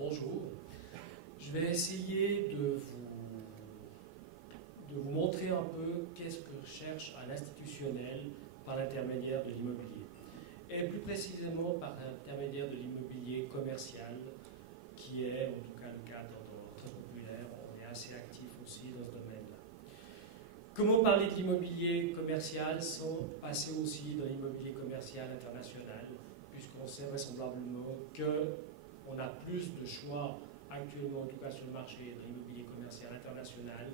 Bonjour. Je vais essayer de vous montrer un peu qu'est-ce que cherche un institutionnel par l'intermédiaire de l'immobilier. Et plus précisément par l'intermédiaire de l'immobilier commercial, qui est en tout cas le cas dans très populaire. On est assez actif aussi dans ce domaine-là. Comment parler de l'immobilier commercial sans passer aussi dans l'immobilier commercial international, puisqu'on sait vraisemblablement qu'on a plus de choix actuellement, en tout cas sur le marché de l'immobilier commercial international,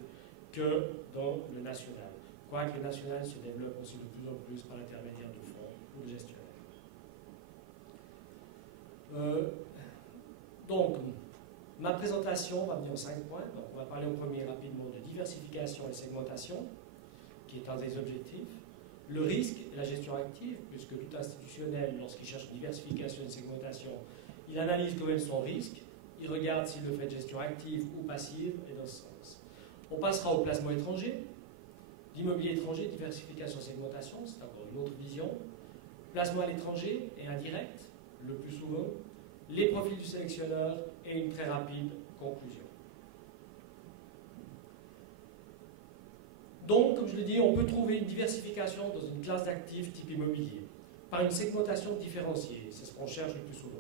que dans le national. Quoique le national se développe aussi de plus en plus par l'intermédiaire de fonds ou de gestionnaires. Donc, ma présentation va venir en 5 points. Donc, on va parler en premier rapidement de diversification et segmentation, qui est un des objectifs. Le risque et la gestion active, puisque tout institutionnel, lorsqu'il cherche une diversification et une segmentation, il analyse quand même son risque, il regarde s'il le fait de gestion active ou passive, et dans ce sens. On passera au placement étranger, l'immobilier étranger, diversification, segmentation, c'est encore une autre vision. Placement à l'étranger et indirect, le plus souvent, les profils du sélectionneur et une très rapide conclusion. Donc, comme je l'ai dit, on peut trouver une diversification dans une classe d'actifs type immobilier par une segmentation différenciée, c'est ce qu'on cherche le plus souvent.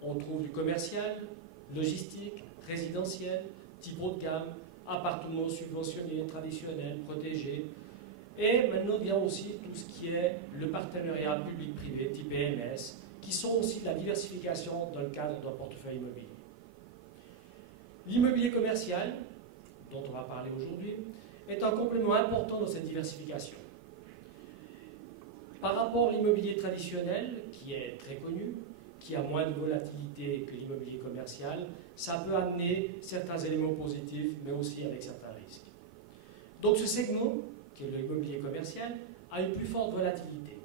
On trouve du commercial, logistique, résidentiel, type haut de gamme, appartements subventionnés, traditionnels, protégés. Et maintenant vient aussi tout ce qui est le partenariat public-privé, type EMS, qui sont aussi de la diversification dans le cadre d'un portefeuille immobilier. L'immobilier commercial, dont on va parler aujourd'hui, est un complément important dans cette diversification. Par rapport à l'immobilier traditionnel, qui est très connu, qui a moins de volatilité que l'immobilier commercial, ça peut amener certains éléments positifs, mais aussi avec certains risques. Donc ce segment, qui est l'immobilier commercial, a une plus forte volatilité.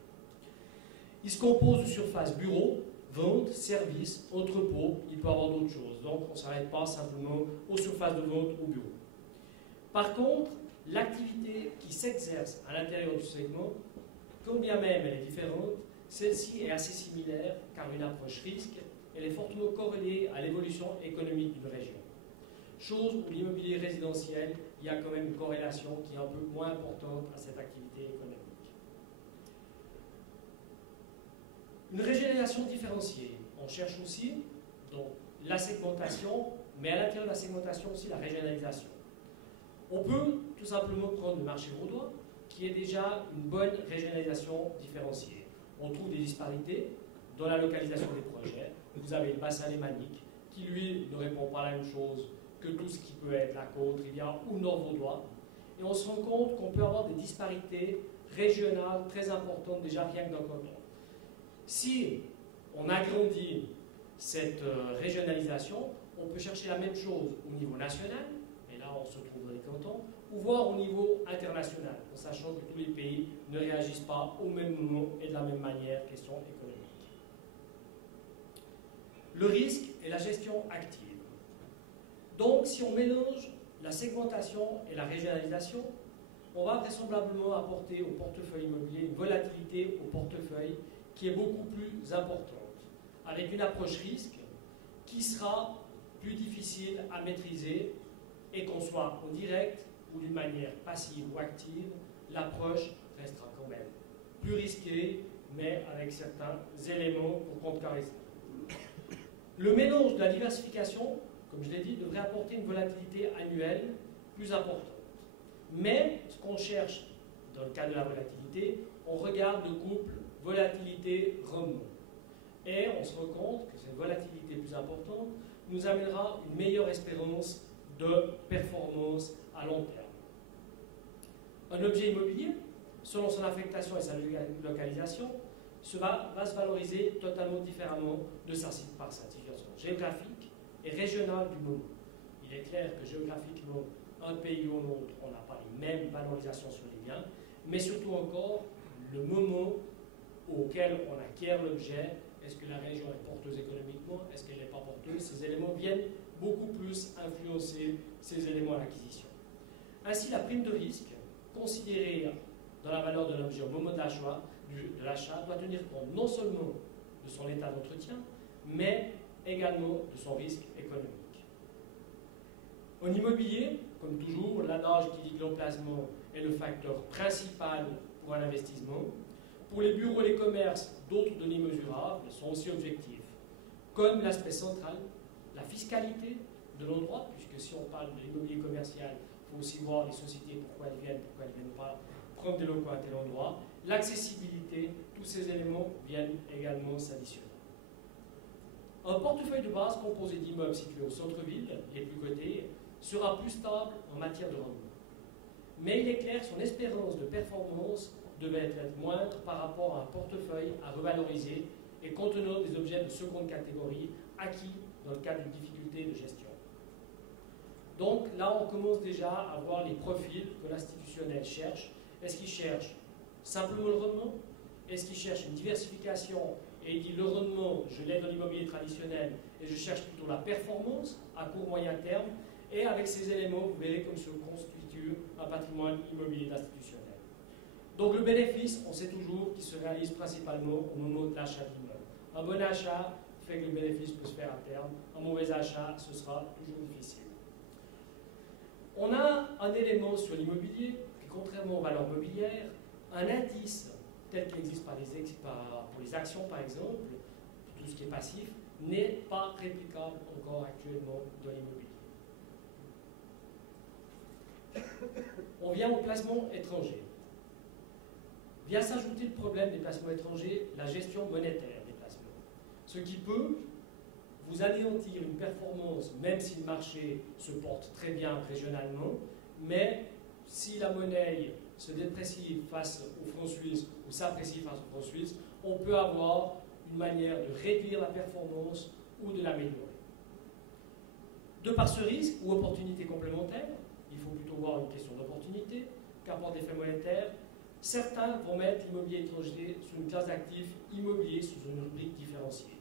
Il se compose de surfaces bureaux, vente, services, entrepôts, il peut y avoir d'autres choses. Donc on ne s'arrête pas simplement aux surfaces de vente ou bureaux. Par contre, l'activité qui s'exerce à l'intérieur du segment, quand bien même elle est différente, celle-ci est assez similaire car une approche risque, elle est fortement corrélée à l'évolution économique d'une région. Chose où l'immobilier résidentiel, il y a quand même une corrélation qui est un peu moins importante à cette activité économique. Une régionalisation différenciée. On cherche aussi donc, la segmentation, mais à l'intérieur de la segmentation aussi la régionalisation. On peut tout simplement prendre le marché vaudois, qui est déjà une bonne régionalisation différenciée. On trouve des disparités dans la localisation des projets. Vous avez le bassin lémanique, qui lui ne répond pas à la même chose que tout ce qui peut être la côte, rivière ou nord vaudois. Et on se rend compte qu'on peut avoir des disparités régionales très importantes déjà rien que dans le canton. Si on agrandit cette régionalisation, on peut chercher la même chose au niveau national, et là on se trouve dans les cantons, ou voir au niveau international, en sachant que tous les pays ne réagissent pas au même moment et de la même manière, question économique. Le risque et la gestion active. Donc, si on mélange la segmentation et la régionalisation, on va vraisemblablement apporter au portefeuille immobilier une volatilité au portefeuille qui est beaucoup plus importante, avec une approche risque qui sera plus difficile à maîtriser et qu'on soit en direct ou d'une manière passive ou active, l'approche restera quand même plus risquée, mais avec certains éléments pour contrecarrer. Le mélange de la diversification, comme je l'ai dit, devrait apporter une volatilité annuelle plus importante. Mais ce qu'on cherche dans le cas de la volatilité, on regarde le couple volatilité-rendement. Et on se rend compte que cette volatilité plus importante nous amènera une meilleure espérance de performance à long terme. Un objet immobilier, selon son affectation et sa localisation, va se valoriser totalement différemment de sa situation géographique et régionale du moment. Il est clair que géographiquement, un pays ou un autre, on n'a pas les mêmes valorisations sur les biens, mais surtout encore, le moment auquel on acquiert l'objet, est-ce que la région est porteuse économiquement, est-ce qu'elle n'est pas porteuse, ces éléments viennent beaucoup plus influencer ces éléments à l'acquisition. Ainsi, la prime de risque, considérée dans la valeur de l'objet au moment de l'achat, doit tenir compte non seulement de son état d'entretien, mais également de son risque économique. En immobilier, comme toujours, l'adage qui dit que l'emplacement est le facteur principal pour un investissement. Pour les bureaux et les commerces, d'autres données mesurables sont aussi objectives, comme l'aspect central, la fiscalité de l'endroit, puisque si on parle de l'immobilier commercial, il faut aussi voir les sociétés, pourquoi elles viennent pas prendre des locaux à tel endroit, l'accessibilité, tous ces éléments viennent également s'additionner. Un portefeuille de base composé d'immeubles situés au centre-ville, les plus cotés, sera plus stable en matière de rendement. Mais il est clair que son espérance de performance devait être moindre par rapport à un portefeuille à revaloriser et contenant des objets de seconde catégorie acquis dans le cadre d'une difficulté de gestion. Donc là, on commence déjà à voir les profils que l'institutionnel cherche. Est-ce qu'il cherche simplement le rendement? Est-ce qu'il cherche une diversification et il dit le rendement, je l'ai dans l'immobilier traditionnel et je cherche plutôt la performance à court moyen terme? Et avec ces éléments, vous verrez comme se constitue un patrimoine immobilier institutionnel. Donc le bénéfice, on sait toujours qu'il se réalise principalement au moment de l'achat d'immeuble. Un bon achat fait que le bénéfice peut se faire à terme. Un mauvais achat, ce sera toujours difficile. On a un élément sur l'immobilier qui, contrairement aux valeurs mobilières, un indice tel qu'il existe pour les actions par exemple, pour tout ce qui est passif, n'est pas réplicable encore actuellement dans l'immobilier. On vient au placement étranger. Vient s'ajouter le problème des placements étrangers, la gestion monétaire des placements. Ce qui peut vous anéantir une performance, même si le marché se porte très bien régionalement, mais si la monnaie se déprécie face au franc suisse ou s'apprécie face au franc suisse, on peut avoir une manière de réduire la performance ou de l'améliorer. De par ce risque ou opportunité complémentaire, il faut plutôt voir une question d'opportunité, qu'apporte l'effet monétaire, certains vont mettre l'immobilier étranger sous une classe d'actifs immobiliers sous une rubrique différenciée.